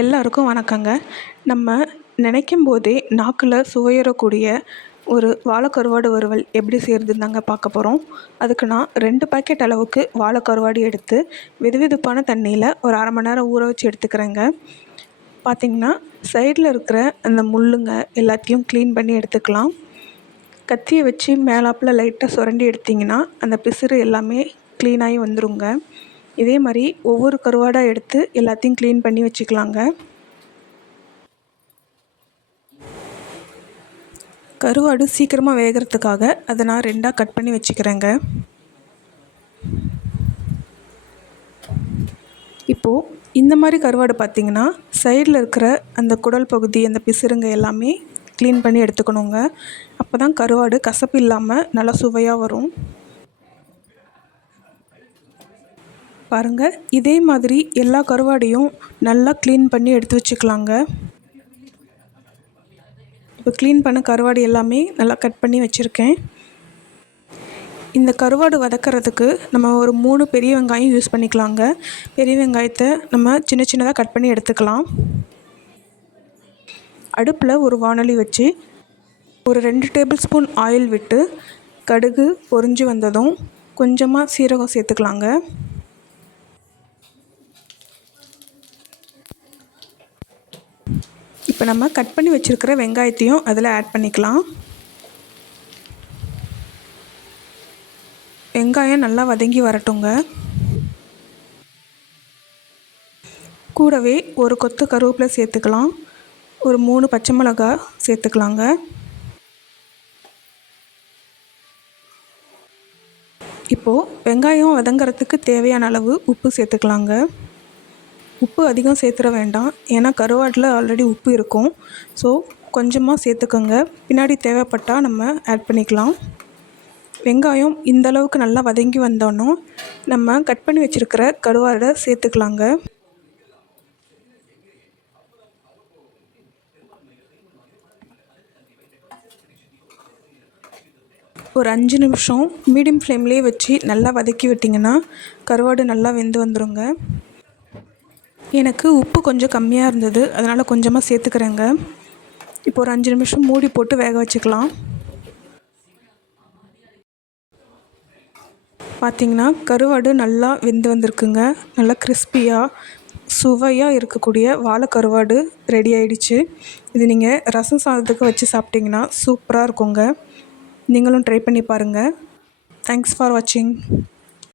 எல்லாருக்கும் வணக்கங்க. நம்ம நினைக்கும் போதே நாக்கில் சுவையறக்கூடிய ஒரு வாழைக்கருவாடு வறுவல் எப்படி செய்கிறதுன்னு தாங்க பார்க்க போகிறோம் அதுக்கு நான் ரெண்டு பாக்கெட் அளவுக்கு வாழைக்கருவாடு எடுத்து எடுத்து வெதுவெதுப்பான தண்ணியில் ஒரு அரை மணி நேரம் ஊற வச்சு எடுத்துக்கிறேங்க. பார்த்திங்கன்னா சைடில் இருக்கிற அந்த முள்ளுங்க எல்லாத்தையும் க்ளீன் பண்ணி எடுத்துக்கலாம். கத்தியை வச்சு மேலாப்பில் லைட்டாக சுரண்டி எடுத்திங்கன்னா அந்த பிசுறு எல்லாமே க்ளீனாகி வந்துருங்க. இதே மாதிரி ஒவ்வொரு கருவாடாக எடுத்து எல்லாத்தையும் க்ளீன் பண்ணி வச்சுக்கலாங்க. கருவாடு சீக்கிரமாக வேகிறதுக்காக அதை நான் ரெண்டாக கட் பண்ணி வச்சுக்கிறேங்க. இப்போது இந்த மாதிரி கருவாடு பார்த்திங்கன்னா சைடில் இருக்கிற அந்த குடல் பகுதி அந்த பிசுறுங்க எல்லாமே க்ளீன் பண்ணி எடுத்துக்கணுங்க. அப்போ தான் கருவாடு கசப்பு இல்லாமல் நல்லா சுவையாக வரும். பாருங்கள் இதே மாதிரி எல்லா கருவாடையும் நல்லா க்ளீன் பண்ணி எடுத்து வச்சுக்கலாங்க. இப்போ க்ளீன் பண்ண கருவாடு எல்லாமே நல்லா கட் பண்ணி வச்சுருக்கேன். இந்த கருவாடு வதக்கிறதுக்கு நம்ம ஒரு மூணு பெரிய வெங்காயம் யூஸ் பண்ணிக்கலாங்க. பெரிய வெங்காயத்தை நம்ம சின்ன சின்னதாக கட் பண்ணி எடுத்துக்கலாம். அடுப்பில் ஒரு வானொலி வச்சு ஒரு ரெண்டு டேபிள் ஸ்பூன் ஆயில் விட்டு கடுகு பொறிஞ்சு வந்ததும் கொஞ்சமாக சீரகம் சேர்த்துக்கலாங்க. இப்போ நம்ம கட் பண்ணி வச்சுருக்கிற வெங்காயத்தையும் அதில் ஆட் பண்ணிக்கலாம். வெங்காயம் நல்லா வதங்கி வரட்டுங்க. கூடவே ஒரு கொத்து கருவேப்பிலை சேர்த்துக்கலாம். ஒரு மூணு பச்சை மிளகா சேர்த்துக்கலாங்க. இப்போது வெங்காயம் வதங்கிறதுக்கு தேவையான அளவு உப்பு சேர்த்துக்கலாங்க. உப்பு அதிகம் சேர்த்துட வேண்டாம். ஏன்னா கருவாட்டில் ஆல்ரெடி உப்பு இருக்கும். ஸோ கொஞ்சமாக சேர்த்துக்கோங்க. பின்னாடி தேவைப்பட்டால் நம்ம ஆட் பண்ணிக்கலாம். வெங்காயம் இந்த அளவுக்கு நல்லா வதங்கி வந்தோன்னோ நம்ம கட் பண்ணி வச்சுருக்கிற கருவாடை சேர்த்துக்கலாங்க. ஒரு அஞ்சு நிமிஷம் மீடியம் ஃப்ளேம்லேயே வச்சு நல்லா வதக்கி விட்டிங்கன்னா கருவாடு நல்லா வெந்து வந்துடுங்க எனக்கு உப்பு கொஞ்சம் கம்மியாக இருந்தது. அதனால் கொஞ்சமாக சேர்த்துக்கிறேங்க. இப்போ ஒரு அஞ்சு நிமிஷம் மூடி போட்டு வேக வச்சுக்கலாம். பார்த்திங்கன்னா கருவாடு நல்லா வெந்து வந்திருக்குங்க. நல்லா கிறிஸ்பியாக சுவையாக இருக்கக்கூடிய வாழை கருவாடு ரெடி ஆயிடுச்சு. இது நீங்கள் ரசம் சாதத்துக்கு வச்சு சாப்பிட்டிங்கன்னா சூப்பராக இருக்குங்க. நீங்களும் ட்ரை பண்ணி பாருங்கள் தேங்க்ஸ் ஃபார் வாட்சிங்